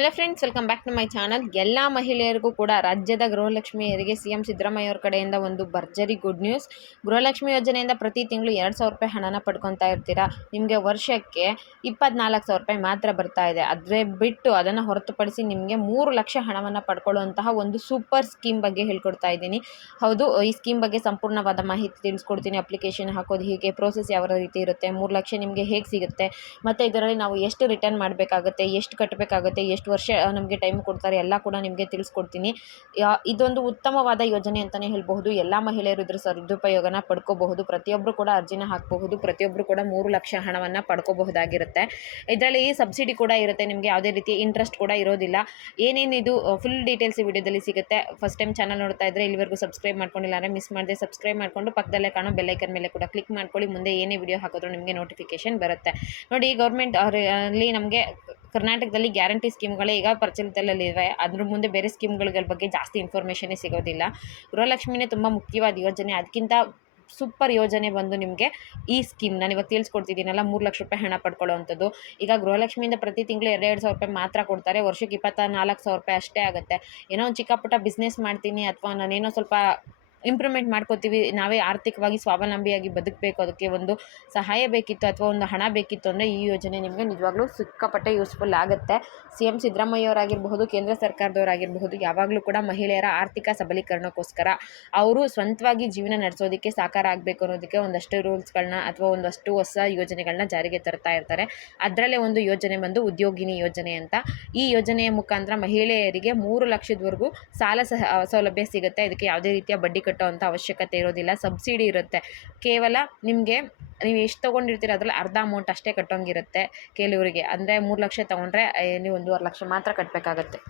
Hello friends, welcome back to my channel. ಎಲ್ಲ ಮಹಿಳೆಯರಿಗೂ ಕೂಡ ರಾಜ್ಯದ ಗೃಹಲಕ್ಷ್ಮಿ ಹೆರಿಗೆ ಸಿಎಂ ಸಿದ್ದರಾಮಯ್ಯ ಅವರ ಕಡೆಯಿಂದ ಒಂದು ಭರ್ಜರಿ ಗುಡ್ ನ್ಯೂಸ್. ಗೃಹಲಕ್ಷ್ಮಿ ಯೋಜನೆಯಿಂದ ಪ್ರತಿ ತಿಂಗಳು 2,000 ರೂಪಾಯಿ ಹಣನ ಪಡ್ಕೊತಾ ಇರ್ತೀರಾ. ನಿಮಗೆ ವರ್ಷಕ್ಕೆ 24,000 ರೂಪಾಯಿ ಮಾತ್ರ ಬರ್ತಾ ಇದೆ. ಅದೇ ಬಿಟ್ಟು ಅದನ್ನು ಹೊರತುಪಡಿಸಿ ನಿಮಗೆ 3 ಲಕ್ಷ ಹಣವನ್ನು ಪಡ್ಕೊಳ್ಳುವಂತಹ ಒಂದು ಸೂಪರ್ ಸ್ಕೀಮ್ ಬಗ್ಗೆ ಹೇಳ್ಕೊಡ್ತಾ ಇದ್ದೀನಿ. ಹೌದು, ಈ ಸ್ಕೀಮ್ ಬಗ್ಗೆ ಸಂಪೂರ್ಣವಾದ ಮಾಹಿತಿ ತಿಳಿಸ್ಕೊಡ್ತೀನಿ. ಅಪ್ಲಿಕೇಶನ್ ಹಾಕೋದು ಹೀಗೆ, ಪ್ರೋಸೆಸ್ ಯಾವ ರೀತಿ ಇರುತ್ತೆ, 3 ಲಕ್ಷ ನಿಮಗೆ ಹೇಗೆ ಸಿಗುತ್ತೆ, ಮತ್ತು ಇದರಲ್ಲಿ ನಾವು ಎಷ್ಟು ರಿಟರ್ನ್ ಮಾಡಬೇಕಾಗುತ್ತೆ, ಎಷ್ಟು ಕಟ್ಟಬೇಕಾಗುತ್ತೆ, ಎಷ್ಟು ವರ್ಷ ನಮಗೆ ಟೈಮ್ ಕೊಡ್ತಾರೆ, ಎಲ್ಲ ಕೂಡ ನಿಮಗೆ ತಿಳಿಸ್ಕೊಡ್ತೀನಿ. ಇದೊಂದು ಉತ್ತಮವಾದ ಯೋಜನೆ ಅಂತಲೇ ಹೇಳಬಹುದು. ಎಲ್ಲ ಮಹಿಳೆಯರು ಇದರ ಸದುಪಯೋಗನ ಪಡ್ಕೋಬಹುದು. ಪ್ರತಿಯೊಬ್ಬರು ಕೂಡ ಅರ್ಜಿನ ಹಾಕಬಹುದು. ಪ್ರತಿಯೊಬ್ಬರು ಕೂಡ 3 ಲಕ್ಷ ಹಣವನ್ನು ಪಡ್ಕೋಬಹುದಾಗಿರುತ್ತೆ. ಇದರಲ್ಲಿ ಸಬ್ಸಿಡಿ ಕೂಡ ಇರುತ್ತೆ. ನಿಮಗೆ ಯಾವುದೇ ರೀತಿಯ ಇಂಟ್ರೆಸ್ಟ್ ಕೂಡ ಇರೋದಿಲ್ಲ. ಏನೇನಿದು ಫುಲ್ ಡೀಟೇಲ್ಸ್ ಈ ವಿಡಿಯೋದಲ್ಲಿ ಸಿಗುತ್ತೆ. ಫಸ್ಟ್ ಟೈಮ್ ಚಾನಲ್ ನೋಡ್ತಾ ಇದ್ದರೆ ಇಲ್ಲಿವರೆಗೂ ಸಬ್ಸ್ಕ್ರೈಬ್ ಮಾಡ್ಕೊಂಡಿಲ್ಲ ಅಂದರೆ ಮಿಸ್ ಮಾಡದೆ ಸಬ್ಸ್ಕ್ರೈಬ್ ಮಾಡಿಕೊಂಡು ಪಕ್ಕದಲ್ಲೇ ಕಾಣೋ ಬೆಲ್ಲೈಕನ್ ಮೇಲೆ ಕೂಡ ಕ್ಲಿಕ್ ಮಾಡ್ಕೊಳ್ಳಿ. ಮುಂದೆ ಏನೇ ವಿಡಿಯೋ ಹಾಕಿದ್ರು ನಿಮಗೆ ನೋಟಿಫಿಕೇಶನ್ ಬರುತ್ತೆ. ನೋಡಿ, ಗೌರ್ಮೆಂಟ್ ಅಲ್ಲಿ ನಮಗೆ ಕರ್ನಾಟಕದಲ್ಲಿ ಗ್ಯಾರಂಟಿ ಸ್ಕೀಮ್ಗಳೇ ಈಗ ಪ್ರಚಲಿತದಲ್ಲಿವೆ. ಅದ್ರ ಮುಂದೆ ಬೇರೆ ಸ್ಕೀಮ್ಗಳ ಬಗ್ಗೆ ಜಾಸ್ತಿ ಇನ್ಫಾರ್ಮೇಷನ್ನೇ ಸಿಗೋದಿಲ್ಲ. ಗೃಹಲಕ್ಷ್ಮಿನೇ ತುಂಬ ಮುಖ್ಯವಾದ ಯೋಜನೆ. ಅದಕ್ಕಿಂತ ಸೂಪರ್ ಯೋಜನೆ ಬಂದು ನಿಮಗೆ ಈ ಸ್ಕೀಮ್ ನಾನು ಇವಾಗ ತಿಳಿಸ್ಕೊಡ್ತಿದ್ದೀನಲ್ಲ, 3 ಲಕ್ಷ ರೂಪಾಯಿ ಹಣ ಪಡ್ಕೊಳ್ಳೋವಂಥದ್ದು. ಈಗ ಗೃಹಲಕ್ಷ್ಮಿಯಿಂದ ಪ್ರತಿ ತಿಂಗಳು 2,000 ರೂಪಾಯಿ ಮಾತ್ರ ಕೊಡ್ತಾರೆ. ವರ್ಷಕ್ಕೆ 24,000 ರೂಪಾಯಿ ಅಷ್ಟೇ ಆಗುತ್ತೆ. ಏನೋ ಒಂದು ಚಿಕ್ಕ ಪುಟ್ಟ ಬಿಸ್ನೆಸ್ ಮಾಡ್ತೀನಿ ಅಥವಾ ನಾನೇನೋ ಸ್ವಲ್ಪ ಇಂಪ್ರೂವ್ಮೆಂಟ್ ಮಾಡ್ಕೋತೀವಿ, ನಾವೇ ಆರ್ಥಿಕವಾಗಿ ಸ್ವಾವಲಂಬಿಯಾಗಿ ಬದುಕಬೇಕು, ಅದಕ್ಕೆ ಒಂದು ಸಹಾಯ ಬೇಕಿತ್ತು ಅಥವಾ ಒಂದು ಹಣ ಬೇಕಿತ್ತು ಅಂದರೆ ಈ ಯೋಜನೆ ನಿಮಗೆ ನಿಜವಾಗ್ಲೂ ಸಿಕ್ಕಾಪಟ್ಟೆ ಯೂಸ್ಫುಲ್ ಆಗುತ್ತೆ. ಸಿಎಂ ಸಿದ್ದರಾಮಯ್ಯವರಾಗಿರಬಹುದು, ಕೇಂದ್ರ ಸರ್ಕಾರದವರಾಗಿರಬಹುದು, ಯಾವಾಗಲೂ ಕೂಡ ಮಹಿಳೆಯರ ಆರ್ಥಿಕ ಸಬಲೀಕರಣಕ್ಕೋಸ್ಕರ ಅವರು ಸ್ವಂತವಾಗಿ ಜೀವನ ನಡೆಸೋದಕ್ಕೆ ಸಾಕಾರ ಆಗಬೇಕು ಅನ್ನೋದಕ್ಕೆ ಒಂದಷ್ಟು ರೂಲ್ಸ್ಗಳನ್ನ ಅಥವಾ ಒಂದಷ್ಟು ಹೊಸ ಯೋಜನೆಗಳನ್ನ ಜಾರಿಗೆ ತರ್ತಾ ಇರ್ತಾರೆ. ಅದರಲ್ಲೇ ಒಂದು ಯೋಜನೆ ಬಂದು ಉದ್ಯೋಗಿನಿ ಯೋಜನೆ ಅಂತ. ಈ ಯೋಜನೆಯ ಮುಖಾಂತರ ಮಹಿಳೆಯರಿಗೆ 3 ಲಕ್ಷದವರೆಗೂ ಸಾಲ ಸೌಲಭ್ಯ ಸಿಗುತ್ತೆ. ಇದಕ್ಕೆ ಯಾವುದೇ ರೀತಿಯ ಬಡ್ಡಿ ಕಟ್ಟುವಂಥ ಅವಶ್ಯಕತೆ ಇರೋದಿಲ್ಲ. ಸಬ್ಸಿಡಿ ಇರುತ್ತೆ. ಕೇವಲ ನಿಮಗೆ ನೀವು ಎಷ್ಟು ತೊಗೊಂಡಿರ್ತೀರ ಅದರಲ್ಲಿ ಅರ್ಧ ಅಮೌಂಟ್ ಅಷ್ಟೇ ಕಟ್ಟೋಂಗಿರುತ್ತೆ ಕೆಲವರಿಗೆ. ಅಂದರೆ 3 ಲಕ್ಷ ತೊಗೊಂಡ್ರೆ ನೀವು 1.5 ಲಕ್ಷ ಮಾತ್ರ ಕಟ್ಟಬೇಕಾಗತ್ತೆ.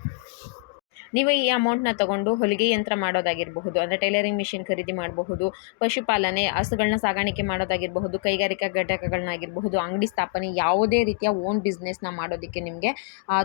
ನೀವು ಈ ಅಮೌಂಟ್ನ ತೊಗೊಂಡು ಹೊಲಿಗೆ ಯಂತ್ರ ಮಾಡೋದಾಗಿರಬಹುದು, ಅಂದರೆ ಟೈಲರಿಂಗ್ ಮಿಷಿನ್ ಖರೀದಿ ಮಾಡಬಹುದು, ಪಶುಪಾಲನೆ, ಹಸುಗಳನ್ನ ಸಾಗಾಣಿಕೆ ಮಾಡೋದಾಗಿರಬಹುದು, ಕೈಗಾರಿಕಾ ಘಟಕಗಳನ್ನಾಗಿರಬಹುದು, ಅಂಗಡಿ ಸ್ಥಾಪನೆ, ಯಾವುದೇ ರೀತಿಯ ಓನ್ ಬಿಸ್ನೆಸ್ನ ಮಾಡೋದಕ್ಕೆ ನಿಮಗೆ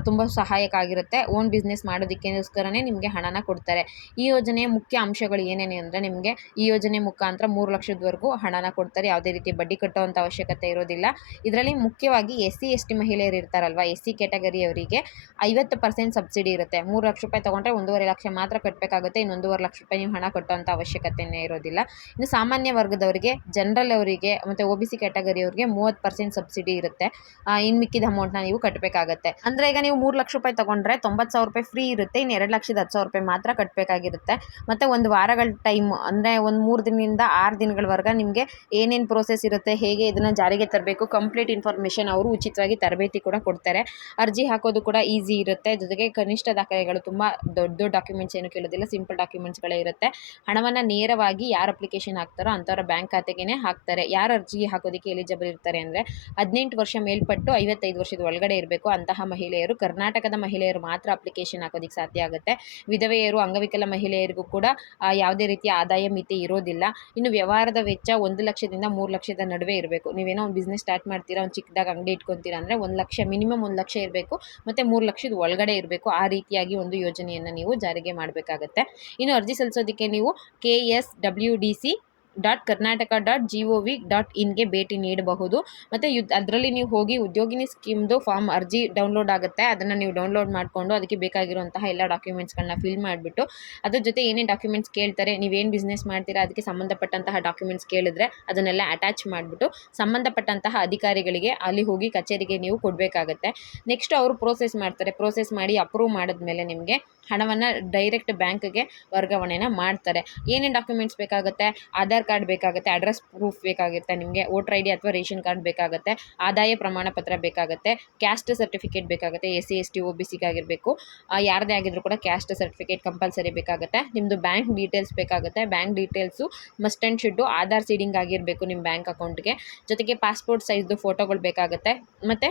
ತುಂಬ ಸಹಾಯಕ ಆಗಿರುತ್ತೆ. ಓನ್ ಬಿಸ್ನೆಸ್ ಮಾಡೋದಕ್ಕೋಸ್ಕರನೇ ನಿಮಗೆ ಹಣನ ಕೊಡ್ತಾರೆ. ಈ ಯೋಜನೆಯ ಮುಖ್ಯ ಅಂಶಗಳು ಏನೇನು ಅಂದರೆ, ನಿಮಗೆ ಈ ಯೋಜನೆ ಮುಖಾಂತರ 3 ಲಕ್ಷದವರೆಗೂ ಹಣನ ಕೊಡ್ತಾರೆ. ಯಾವುದೇ ರೀತಿ ಬಡ್ಡಿ ಕಟ್ಟುವಂಥ ಅವಶ್ಯಕತೆ ಇರೋದಿಲ್ಲ. ಇದರಲ್ಲಿ ಮುಖ್ಯವಾಗಿ SC/ST ಮಹಿಳೆಯರು ಇರ್ತಾರಲ್ವ, SC ಕ್ಯಾಟಗರಿಯವರಿಗೆ 50% ಸಬ್ಸಿಡಿ ಇರುತ್ತೆ. 3 ಲಕ್ಷ ರೂಪಾಯಿ ತೊಗೊಂಡ್ರೆ 1.5 ಲಕ್ಷ ಮಾತ್ರ ಕಟ್ಟಬೇಕಾಗುತ್ತೆ. ಇನ್ನು 1.5 ಲಕ್ಷ ರೂಪಾಯಿ ನೀವು ಹಣ ಕಟ್ಟುವಂಥ ಅವಶ್ಯಕತೆಯೇ ಇರೋದಿಲ್ಲ. ಇನ್ನು ಸಾಮಾನ್ಯ ವರ್ಗದವರಿಗೆ, ಜನರಲ್ ಅವರಿಗೆ ಮತ್ತು OBC ಕ್ಯಾಟಗರಿಯವರಿಗೆ 30% ಸಬ್ಸಿಡಿ ಇರುತ್ತೆ. ಇನ್ನು ಮಿಕ್ಕಿದ ಅಮೌಂಟ್ನ ನೀವು ಕಟ್ಟಬೇಕಾಗತ್ತೆ. ಅಂದರೆ ಈಗ ನೀವು 3 ಲಕ್ಷ ರೂಪಾಯಿ ತೊಗೊಂಡ್ರೆ 90,000 ರೂಪಾಯಿ ಫ್ರೀ ಇರುತ್ತೆ. ಇನ್ನು 2,10,000 ರೂಪಾಯಿ ಮಾತ್ರ ಕಟ್ಟಬೇಕಾಗಿರುತ್ತೆ. ಮತ್ತು ಒಂದು ವಾರಗಳ ಟೈಮ್, ಅಂದರೆ ಒಂದು 3 ದಿನದಿಂದ 6 ದಿನಗಳವರೆಗೆ ನಿಮಗೆ ಏನೇನು ಪ್ರೋಸೆಸ್ ಇರುತ್ತೆ, ಹೇಗೆ ಇದನ್ನು ಜಾರಿಗೆ ತರಬೇಕು, ಕಂಪ್ಲೀಟ್ ಇನ್ಫಾರ್ಮೇಷನ್ ಅವರು ಉಚಿತವಾಗಿ ತರಬೇತಿ ಕೂಡ ಕೊಡ್ತಾರೆ. ಅರ್ಜಿ ಹಾಕೋದು ಕೂಡ ಈಸಿ ಇರುತ್ತೆ. ಜೊತೆಗೆ ಕನಿಷ್ಠ ದಾಖಲೆಗಳು ತುಂಬ ದೊಡ್ಡ ಡಾಕ್ಯುಮೆಂಟ್ಸ್ ಏನು ಕೇಳೋದಿಲ್ಲ, ಸಿಂಪಲ್ ಡಾಕ್ಯುಮೆಂಟ್ಸ್ಗಳೇ ಇರುತ್ತೆ. ಹಣವನ್ನು ನೇರವಾಗಿ ಯಾರು ಅಪ್ಲಿಕೇಶನ್ ಹಾಕ್ತಾರೋ ಅಂಥವ್ರ ಬ್ಯಾಂಕ್ ಖಾತೆಗೇ ಹಾಕ್ತಾರೆ. ಯಾರು ಅರ್ಜಿ ಹಾಕೋದಕ್ಕೆ ಎಲಿಜಿಬಲ್ ಇರ್ತಾರೆ ಅಂದರೆ 18 ವರ್ಷ ಮೇಲ್ಪಟ್ಟು 55 ವರ್ಷದ ಒಳಗಡೆ ಇರಬೇಕು. ಅಂತಹ ಮಹಿಳೆಯರು, ಕರ್ನಾಟಕದ ಮಹಿಳೆಯರು ಮಾತ್ರ ಅಪ್ಲಿಕೇಶನ್ ಹಾಕೋದಕ್ಕೆ ಸಾಧ್ಯ ಆಗುತ್ತೆ. ವಿಧವೆಯರು, ಅಂಗವಿಕಲ ಮಹಿಳೆಯರಿಗೂ ಕೂಡ ಯಾವುದೇ ರೀತಿಯ ಆದಾಯ ಮಿತಿ ಇರೋದಿಲ್ಲ. ಇನ್ನು ವ್ಯವಹಾರದ ವೆಚ್ಚ 1 ಲಕ್ಷದಿಂದ 3 ಲಕ್ಷದ ನಡುವೆ ಇರಬೇಕು. ನೀವೇನೋ ಒಂದು ಬಿಸ್ನೆಸ್ ಸ್ಟಾರ್ಟ್ ಮಾಡ್ತೀರಾ, ಒಂದು ಚಿಕ್ಕದಾಗಿ ಅಂಗಡಿ ಇಟ್ಕೊತೀರಾ ಅಂದರೆ 1 ಲಕ್ಷ, ಮಿನಿಮಮ್ 1 ಲಕ್ಷ ಇರಬೇಕು ಮತ್ತು 3 ಲಕ್ಷದ ಒಳಗಡೆ ಇರಬೇಕು. ಆ ರೀತಿಯಾಗಿ ಒಂದು ಯೋಜನೆಯನ್ನು ನೀವು ಜಾರಿಗೆ ಮಾಡಬೇಕಾಗತ್ತೆ. ಇನ್ನು ಅರ್ಜಿ ಸಲ್ಲಿಸೋದಕ್ಕೆ ನೀವು kswdc.karnataka.gov.in ಭೇಟಿ ನೀಡಬಹುದು. ಮತ್ತು ಅದರಲ್ಲಿ ನೀವು ಹೋಗಿ ಉದ್ಯೋಗಿನಿ ಸ್ಕೀಮ್ದು ಫಾರ್ಮ್ ಅರ್ಜಿ ಡೌನ್ಲೋಡ್ ಆಗುತ್ತೆ. ಅದನ್ನು ನೀವು ಡೌನ್ಲೋಡ್ ಮಾಡಿಕೊಂಡು ಅದಕ್ಕೆ ಬೇಕಾಗಿರುವಂತಹ ಎಲ್ಲ ಡಾಕ್ಯುಮೆಂಟ್ಸ್ಗಳನ್ನ ಫಿಲ್ ಮಾಡಿಬಿಟ್ಟು, ಅದ್ರ ಜೊತೆ ಏನೇನು ಡಾಕ್ಯುಮೆಂಟ್ಸ್ ಕೇಳ್ತಾರೆ, ನೀವೇನು ಬಿಸ್ನೆಸ್ ಮಾಡ್ತೀರಾ ಅದಕ್ಕೆ ಸಂಬಂಧಪಟ್ಟಂತಹ ಡಾಕ್ಯುಮೆಂಟ್ಸ್ ಕೇಳಿದ್ರೆ ಅದನ್ನೆಲ್ಲ ಅಟ್ಯಾಚ್ ಮಾಡಿಬಿಟ್ಟು ಸಂಬಂಧಪಟ್ಟಂತಹ ಅಧಿಕಾರಿಗಳಿಗೆ ಅಲ್ಲಿ ಹೋಗಿ ಕಚೇರಿಗೆ ನೀವು ಕೊಡಬೇಕಾಗತ್ತೆ. ನೆಕ್ಸ್ಟ್ ಅವರು ಪ್ರೋಸೆಸ್ ಮಾಡ್ತಾರೆ. ಪ್ರೋಸೆಸ್ ಮಾಡಿ ಅಪ್ರೂವ್ ಮಾಡಿದ್ಮೇಲೆ ನಿಮಗೆ ಹಣವನ್ನು ಡೈರೆಕ್ಟ್ ಬ್ಯಾಂಕ್ಗೆ ವರ್ಗಾವಣೆನ ಮಾಡ್ತಾರೆ. ಏನೇನು ಡಾಕ್ಯುಮೆಂಟ್ಸ್ ಬೇಕಾಗುತ್ತೆ, ಆಧಾರ್ ಕಾರ್ಡ್ ಬೇಕಾಗುತ್ತೆ, ಅಡ್ರೆಸ್ ಪ್ರೂಫ್ ಬೇಕಾಗುತ್ತೆ, ನಿಮಗೆ ವೋಟರ್ ID ಅಥವಾ ರೇಷನ್ ಕಾರ್ಡ್ ಬೇಕಾಗುತ್ತೆ, ಆದಾಯ ಪ್ರಮಾಣ ಪತ್ರ ಬೇಕಾಗುತ್ತೆ, ಕ್ಯಾಸ್ಟ್ ಸರ್ಟಿಫಿಕೇಟ್ ಬೇಕಾಗುತ್ತೆ. SC/ST OBCಗಾಗಿರಬೇಕು, ಯಾರದೇ ಆಗಿದ್ರು ಕೂಡ ಕ್ಯಾಸ್ಟ್ ಸರ್ಟಿಫಿಕೇಟ್ ಕಂಪಲ್ಸರಿ ಬೇಕಾಗುತ್ತೆ. ನಿಮ್ಮದು ಬ್ಯಾಂಕ್ ಡೀಟೇಲ್ಸ್ ಬೇಕಾಗುತ್ತೆ. Bank details must and should Aadhaar seeding ಆಗಿರಬೇಕು ನಿಮ್ಮ ಬ್ಯಾಂಕ್ ಅಕೌಂಟ್ಗೆ. ಜೊತೆಗೆ ಪಾಸ್ಪೋರ್ಟ್ ಸೈಜ್ದು ಫೋಟೋಗಳು ಬೇಕಾಗುತ್ತೆ. ಮತ್ತು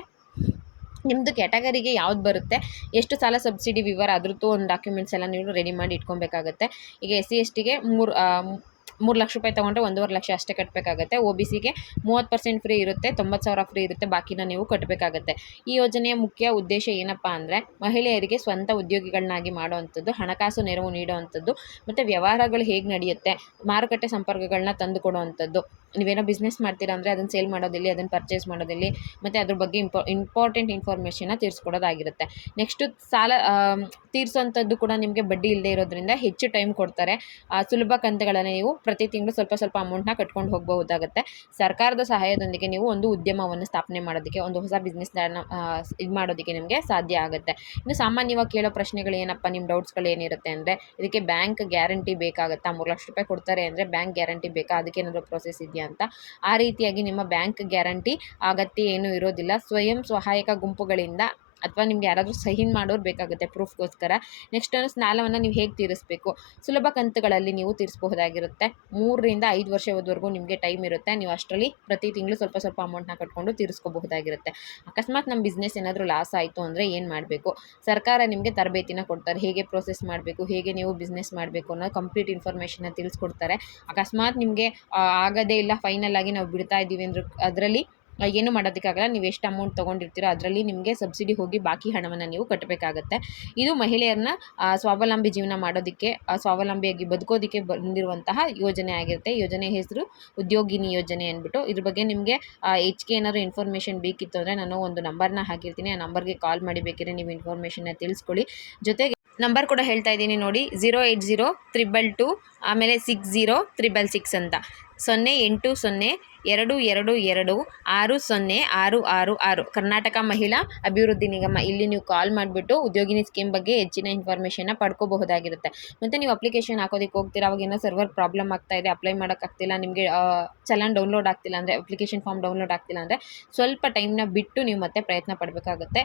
ನಿಮ್ಮದು ಕ್ಯಾಟಗರಿಗೆ ಯಾವ್ದು ಬರುತ್ತೆ, ಎಷ್ಟು ಸಾಲ ಸಬ್ಸಿಡಿ ವಿವರ, ಅದ್ರದ್ದು ಒಂದು ಡಾಕ್ಯುಮೆಂಟ್ಸ್ ಎಲ್ಲ ನೀವು ರೆಡಿ ಮಾಡಿ ಇಟ್ಕೊಬೇಕಾಗತ್ತೆ. ಈಗ SC/STಗೆ 3 ಲಕ್ಷ ರೂಪಾಯಿ ತೊಗೊಂಡ್ರೆ 1.5 ಲಕ್ಷ ಅಷ್ಟೇ ಕಟ್ಟಬೇಕಾಗುತ್ತೆ. OBCಗೆ 30% ಫ್ರೀ ಇರುತ್ತೆ, 90,000 ಫ್ರೀ ಇರುತ್ತೆ, ಬಾಕಿನ ನೀವು ಕಟ್ಟಬೇಕಾಗುತ್ತೆ. ಈ ಯೋಜನೆಯ ಮುಖ್ಯ ಉದ್ದೇಶ ಏನಪ್ಪ ಅಂದರೆ ಮಹಿಳೆಯರಿಗೆ ಸ್ವಂತ ಉದ್ಯೋಗಿಗಳನ್ನಾಗಿ ಮಾಡುವಂಥದ್ದು, ಹಣಕಾಸು ನೆರವು ನೀಡುವಂಥದ್ದು, ಮತ್ತು ವ್ಯವಹಾರಗಳು ಹೇಗೆ ನಡೆಯುತ್ತೆ, ಮಾರುಕಟ್ಟೆ ಸಂಪರ್ಕಗಳನ್ನ ತಂದು ಕೊಡುವಂಥದ್ದು. ನೀವೇನೋ ಬಿಸ್ನೆಸ್ ಮಾಡ್ತೀರಾ ಅಂದರೆ ಅದನ್ನು ಸೇಲ್ ಮಾಡೋದಿಲ್ಲಿ, ಅದನ್ನು ಪರ್ಚೇಸ್ ಮಾಡೋದಿಲ್ಲಿ, ಮತ್ತು ಅದ್ರ ಬಗ್ಗೆ ಇಂಪಾರ್ಟೆಂಟ್ ಇನ್ಫಾರ್ಮೇಷನ್ನ ತಿಳಿಸ್ಕೊಡೋದಾಗಿರುತ್ತೆ. ನೆಕ್ಸ್ಟು ಸಾಲ ತೀರಿಸುವಂಥದ್ದು ಕೂಡ ನಿಮಗೆ ಬಡ್ಡಿ ಇಲ್ಲದೆ ಇರೋದ್ರಿಂದ ಹೆಚ್ಚು ಟೈಮ್ ಕೊಡ್ತಾರೆ. ಸುಲಭ ಕಂತುಗಳನ್ನು ನೀವು ಪ್ರತಿ ತಿಂಗಳು ಸ್ವಲ್ಪ ಅಮೌಂಟ್ನ ಕಟ್ಕೊಂಡು ಹೋಗಬಹುದಾಗುತ್ತೆ. ಸರ್ಕಾರದ ಸಹಾಯದೊಂದಿಗೆ ನೀವು ಒಂದು ಉದ್ಯಮವನ್ನು ಸ್ಥಾಪನೆ ಮಾಡೋದಕ್ಕೆ, ಒಂದು ಹೊಸ ಬಿಸ್ನೆಸ್ನ ಇದು ಮಾಡೋದಕ್ಕೆ ನಿಮಗೆ ಸಾಧ್ಯ ಆಗುತ್ತೆ. ಇನ್ನು ಸಾಮಾನ್ಯವಾಗಿ ಕೇಳೋ ಪ್ರಶ್ನೆಗಳು ಏನಪ್ಪ, ನಿಮ್ಮ ಡೌಟ್ಸ್ಗಳು ಏನಿರುತ್ತೆ ಅಂದರೆ ಇದಕ್ಕೆ ಬ್ಯಾಂಕ್ ಗ್ಯಾರಂಟಿ ಬೇಕಾಗುತ್ತಾ, 3 ಲಕ್ಷ ರೂಪಾಯಿ ಕೊಡ್ತಾರೆ ಅಂದರೆ ಬ್ಯಾಂಕ್ ಗ್ಯಾರಂಟಿ ಬೇಕಾ, ಅದಕ್ಕೇನಾದರೂ ಪ್ರೋಸೆಸ್ ಇದೆಯಾ ಅಂತ. ಆ ರೀತಿಯಾಗಿ ನಿಮ್ಮ ಬ್ಯಾಂಕ್ ಗ್ಯಾರಂಟಿ ಅಗತ್ಯ ಏನೂ ಇರೋದಿಲ್ಲ. ಸ್ವಯಂ ಸಹಾಯಕ ಗುಂಪುಗಳಿಂದ ಅಥವಾ ನಿಮ್ಗೆ ಯಾರಾದರೂ ಸೈನ್ ಮಾಡೋರು ಬೇಕಾಗುತ್ತೆ ಪ್ರೂಫ್ಗೋಸ್ಕರ. ನೆಕ್ಸ್ಟ್ ಸಾಲವನ್ನು ನೀವು ಹೇಗೆ ತೀರಿಸಬೇಕು, ಸುಲಭ ಕಂತುಗಳಲ್ಲಿ ನೀವು ತೀರಿಸಬಹುದಾಗಿರುತ್ತೆ. 3 ರಿಂದ 5 ವರ್ಷದವರೆಗೂ ನಿಮಗೆ ಟೈಮ್ ಇರುತ್ತೆ. ನೀವು ಅಷ್ಟರಲ್ಲಿ ಪ್ರತಿ ತಿಂಗಳು ಸ್ವಲ್ಪ ಅಮೌಂಟ್ನ ಕಟ್ಕೊಂಡು ತೀರಿಸ್ಕೋಬಹುದಾಗಿರುತ್ತೆ. ಅಕಸ್ಮಾತ್ ನಮ್ಮ ಬಿಸ್ನೆಸ್ ಏನಾದರೂ ಲಾಸ್ ಆಯಿತು ಅಂದರೆ ಏನು ಮಾಡಬೇಕು, ಸರ್ಕಾರ ನಿಮಗೆ ತರಬೇತಿನ ಕೊಡ್ತಾರೆ. ಹೇಗೆ ಪ್ರೋಸೆಸ್ ಮಾಡಬೇಕು, ಹೇಗೆ ನೀವು ಬಿಸ್ನೆಸ್ ಮಾಡಬೇಕು ಅನ್ನೋ ಕಂಪ್ಲೀಟ್ ಇನ್ಫಾರ್ಮೇಷನ್ನ ತಿಳಿಸ್ಕೊಡ್ತಾರೆ. ಅಕಸ್ಮಾತ್ ನಿಮಗೆ ಆಗೋದೇ ಇಲ್ಲ, ಫೈನಲ್ ಆಗಿ ನಾವು ಬಿಡ್ತಾ ಇದ್ದೀವಿ ಅಂದ್ರೆ ಅದರಲ್ಲಿ ಏನು ಮಾಡೋದಕ್ಕಾಗಲ್ಲ. ನೀವು ಎಷ್ಟು ಅಮೌಂಟ್ ತೊಗೊಂಡಿರ್ತೀರೋ ಅದರಲ್ಲಿ ನಿಮಗೆ ಸಬ್ಸಿಡಿ ಹೋಗಿ ಬಾಕಿ ಹಣವನ್ನು ನೀವು ಕಟ್ಟಬೇಕಾಗತ್ತೆ. ಇದು ಮಹಿಳೆಯರನ್ನ ಸ್ವಾವಲಂಬಿ ಜೀವನ ಮಾಡೋದಕ್ಕೆ, ಸ್ವಾವಲಂಬಿಯಾಗಿ ಬದುಕೋದಕ್ಕೆ ಬಂದಿರುವಂತಹ ಯೋಜನೆ ಆಗಿರುತ್ತೆ. ಯೋಜನೆ ಹೆಸರು ಉದ್ಯೋಗಿನಿ ಯೋಜನೆ ಅಂದ್ಬಿಟ್ಟು. ಇದ್ರ ಬಗ್ಗೆ ನಿಮಗೆ ಹೆಚ್ಚಿಗೆ ಏನಾದರೂ ಇನ್ಫಾರ್ಮೇಷನ್ ಬೇಕಿತ್ತು ಅಂದರೆ ನಾನು ಒಂದು ನಂಬರ್ನ ಹಾಕಿರ್ತೀನಿ, ಆ ನಂಬರ್ಗೆ ಕಾಲ್ ಮಾಡಿ ಬೇಕಿದ್ರೆ ನೀವು ಇನ್ಫಾರ್ಮೇಷನ್ನ ತಿಳಿಸ್ಕೊಳ್ಳಿ. ಜೊತೆಗೆ ನಂಬರ್ ಕೂಡ ಹೇಳ್ತಾ ಇದ್ದೀನಿ ನೋಡಿ, 08022 ಆಮೇಲೆ 60 666 ಅಂತ, 08022260666 ಕರ್ನಾಟಕ ಮಹಿಳಾ ಅಭಿವೃದ್ಧಿ ನಿಗಮ. ಇಲ್ಲಿ ನೀವು ಕಾಲ್ ಮಾಡಿಬಿಟ್ಟು ಉದ್ಯೋಗಿನಿ ಸ್ಕೀಮ್ ಬಗ್ಗೆ ಹೆಚ್ಚಿನ ಇನ್ಫಾರ್ಮೇಷನ್ನ ಪಡ್ಕೋಬಹುದಾಗಿರುತ್ತೆ. ಮತ್ತು ನೀವು ಅಪ್ಲಿಕೇಶನ್ ಹಾಕೋದಕ್ಕೆ ಹೋಗ್ತೀರಾ, ಅವಾಗ ಏನೋ ಸರ್ವರ್ ಪ್ರಾಬ್ಲಮ್ ಆಗ್ತಾ ಇದೆ, ಅಪ್ಲೈ ಮಾಡೋಕ್ಕಾಗ್ತಿಲ್ಲ, ನಿಮಗೆ ಚಲನ್ ಡೌನ್ಲೋಡ್ ಆಗ್ತಿಲ್ಲ ಅಂದರೆ, ಅಪ್ಲಿಕೇಶನ್ ಫಾರ್ಮ್ ಡೌನ್ಲೋಡ್ ಆಗ್ತಿಲ್ಲ ಅಂದರೆ ಸ್ವಲ್ಪ ಟೈಮ್ನ ಬಿಟ್ಟು ನೀವು ಮತ್ತೆ ಪ್ರಯತ್ನ ಪಡಬೇಕಾಗುತ್ತೆ.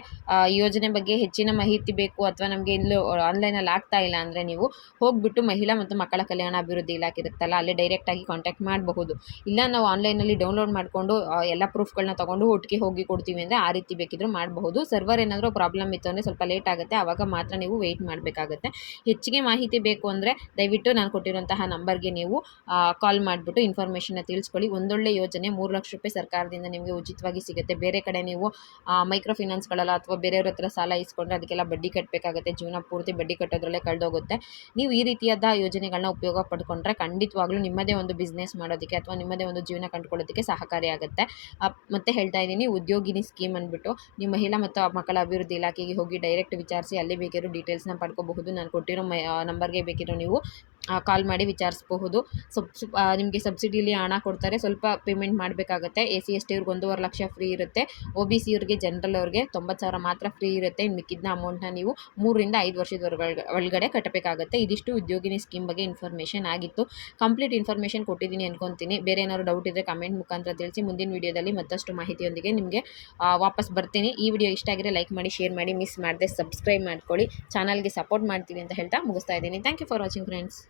ಈ ಯೋಜನೆ ಬಗ್ಗೆ ಹೆಚ್ಚಿನ ಮಾಹಿತಿ ಬೇಕು ಅಥವಾ ನಮಗೆ ಎಲ್ಲೂ ಆನ್ಲೈನಲ್ಲಿ ಆಗ್ತಾ ಇಲ್ಲ ಅಂದರೆ ನೀವು ಹೋಗಿಬಿಟ್ಟು ಮಹಿಳಾ ಮತ್ತು ಮಕ್ಕಳ ಕಲ್ಯಾಣ ಅಭಿವೃದ್ಧಿ ಇಲಾಖೆ ಇರುತ್ತಲ್ಲ, ಅಲ್ಲಿ ಡೈರೆಕ್ಟಾಗಿ ಕಾಂಟ್ಯಾಕ್ಟ್ ಮಾಡಬಹುದು. ಇಲ್ಲ ನಾವು ಆನ್ಲೈನಲ್ಲಿ ಡೌನ್ಲೋಡ್ ಮಾಡಿಕೊಂಡು ಎಲ್ಲ ಪ್ರೂಫ್ಗಳನ್ನ ತೊಗೊಂಡು ಒಟ್ಟಿಗೆ ಹೋಗಿ ಕೊಡ್ತೀವಿ ಅಂದರೆ ಆ ರೀತಿ ಬೇಕಿದ್ರೂ ಮಾಡಬಹುದು. ಸರ್ವರ್ ಏನಾದರೂ ಪ್ರಾಬ್ಲಮ್ ಇತ್ತು ಅಂದರೆ ಸ್ವಲ್ಪ ಲೇಟ್ ಆಗುತ್ತೆ, ಆವಾಗ ಮಾತ್ರ ನೀವು ವೆಯ್ಟ್ ಮಾಡಬೇಕಾಗುತ್ತೆ. ಹೆಚ್ಚಿಗೆ ಮಾಹಿತಿ ಬೇಕು ಅಂದರೆ ದಯವಿಟ್ಟು ನಾನು ಕೊಟ್ಟಿರುವಂತಹ ನಂಬರ್ಗೆ ನೀವು ಕಾಲ್ ಮಾಡಿಬಿಟ್ಟು ಇನ್ಫಾರ್ಮೇಷನ್ನ ತಿಳಿಸ್ಕೊಳ್ಳಿ. ಒಂದೊಳ್ಳೆ ಯೋಜನೆ, 3 ಲಕ್ಷ ರೂಪಾಯಿ ಸರ್ಕಾರದಿಂದ ನಿಮಗೆ ಉಚಿತವಾಗಿ ಸಿಗುತ್ತೆ. ಬೇರೆ ಕಡೆ ನೀವು ಮೈಕ್ರೋ ಫಿನಾನ್ಸ್ಗಳಲ್ಲ ಅಥವಾ ಬೇರೆಯವ್ರ ಹತ್ರ ಸಾಲ ಇಸ್ಕೊಂಡ್ರೆ ಅದಕ್ಕೆಲ್ಲ ಬಡ್ಡಿ ಕಟ್ಟಬೇಕಾಗುತ್ತೆ, ಜೀವನ ಪೂರ್ತಿ ಬಡ್ಡಿ ಕಟ್ಟೋದ್ರಲ್ಲೇ ಕಳೆದೋಗುತ್ತೆ. ನೀವು ಈ ರೀತಿಯಾದ ಯೋಜನೆಗಳನ್ನ ಉಪಯೋಗ ಪಡ್ಕೊಂಡ್ರೆ ಖಂಡಿತವಾಗ್ಲೂ ನಿಮ್ಮದೇ ಒಂದು ಬಿಸ್ನೆಸ್ ಮಾಡೋದಕ್ಕೆ ಅಥವಾ ನಿಮ್ಮದೇ ಒಂದು ಜೀವನ ಕಂಡುಕೊಳ್ಳೋದಕ್ಕೆ ಸಹಕಾರಿಯಾಗುತ್ತೆ. ಮತ್ತೆ ಹೇಳ್ತಾ ಇದ್ದೀನಿ, ಉದ್ಯೋಗಿನಿ ಸ್ಕೀಮ್ ಅಂದ್ಬಿಟ್ಟು ನೀವು ಮಹಿಳಾ ಮತ್ತು ಮಕ್ಕಳ ಅಭಿವೃದ್ಧಿ ಇಲಾಖೆಗೆ ಹೋಗಿ ಡೈರೆಕ್ಟ್ ವಿಚಾರಿಸಿ ಅಲ್ಲಿ ಬೇಕಿರೋ ಡೀಟೇಲ್ಸ್ನ ಪಡ್ಕೋಬಹುದು. ನಾನು ಕೊಟ್ಟಿರೋ ನಂಬರ್ಗೆ ಬೇಕಿರೋ ನೀವು ಕಾಲ್ ಮಾಡಿ ವಿಚಾರಿಸಬಹುದು. ನಿಮಗೆ ಸಬ್ಸಿಡಿಲಿ ಹಣ ಕೊಡ್ತಾರೆ, ಸ್ವಲ್ಪ ಪೇಮೆಂಟ್ ಮಾಡಬೇಕಾಗುತ್ತೆ. SC/ST ಅವ್ರಿಗೆ 1.5 ಲಕ್ಷ ಫ್ರೀ ಇರುತ್ತೆ. OBC ಅವ್ರಿಗೆ, ಜನರಲ್ ಅವ್ರಿಗೆ 90,000 ಮಾತ್ರ ಫ್ರೀ ಇರುತ್ತೆ. ಇನ್ನು ಮಿಕ್ಕಿದ್ನ ಅಮೌಂಟ್ನ ನೀವು 3 ರಿಂದ 5 ವರ್ಷದ ಒಳಗಡೆ ಕಟ್ಟಬೇಕಾಗುತ್ತೆ. ಇದಿಷ್ಟು ಉದ್ಯೋಗಿನಿ ಸ್ಕೀಮ್ ಬಗ್ಗೆ ಇನ್ಫಾರ್ಮೇಷನ್ ಆಗಿತ್ತು. ಕಂಪ್ಲೀಟ್ ಇನ್ಫಾರ್ಮೇಷನ್ ಕೊಟ್ಟಿದ್ದೀನಿ ಅನ್ಕೊತೀನಿ. ಬೇರೆ ಏನಾದ್ರು ಡೌಟ್ ಇದ್ದರೆ ಕಮೆಂಟ್ ಮುಖಾಂತರ ತಿಳಿಸಿ. ಮುಂದಿನ ವೀಡಿಯೋದಲ್ಲಿ ಮತ್ತಷ್ಟು ಮಾಹಿತಿಯೊಂದಿಗೆ ನಿಮಗೆ ವಾಪಸ್ ಬರ್ತೀನಿ. ಈ ವಿಡಿಯೋ ಇಷ್ಟ ಆಗಿದ್ರೆ ಲೈಕ್ ಮಾಡಿ, ಶೇರ್ ಮಾಡಿ, ಮಿಸ್ ಮಾಡದೆ ಸಬ್ಸ್ಕ್ರೈಬ್ ಮಾಡ್ಕೊಳ್ಳಿ. ಚಾನಲ್ಗೆ ಸಪೋರ್ಟ್ ಮಾಡ್ತೀವಿ ಅಂತ ಹೇಳ್ತಾ ಮುಗಿಸ್ತಾ ಇದ್ದೀನಿ. Thank you for watching friends.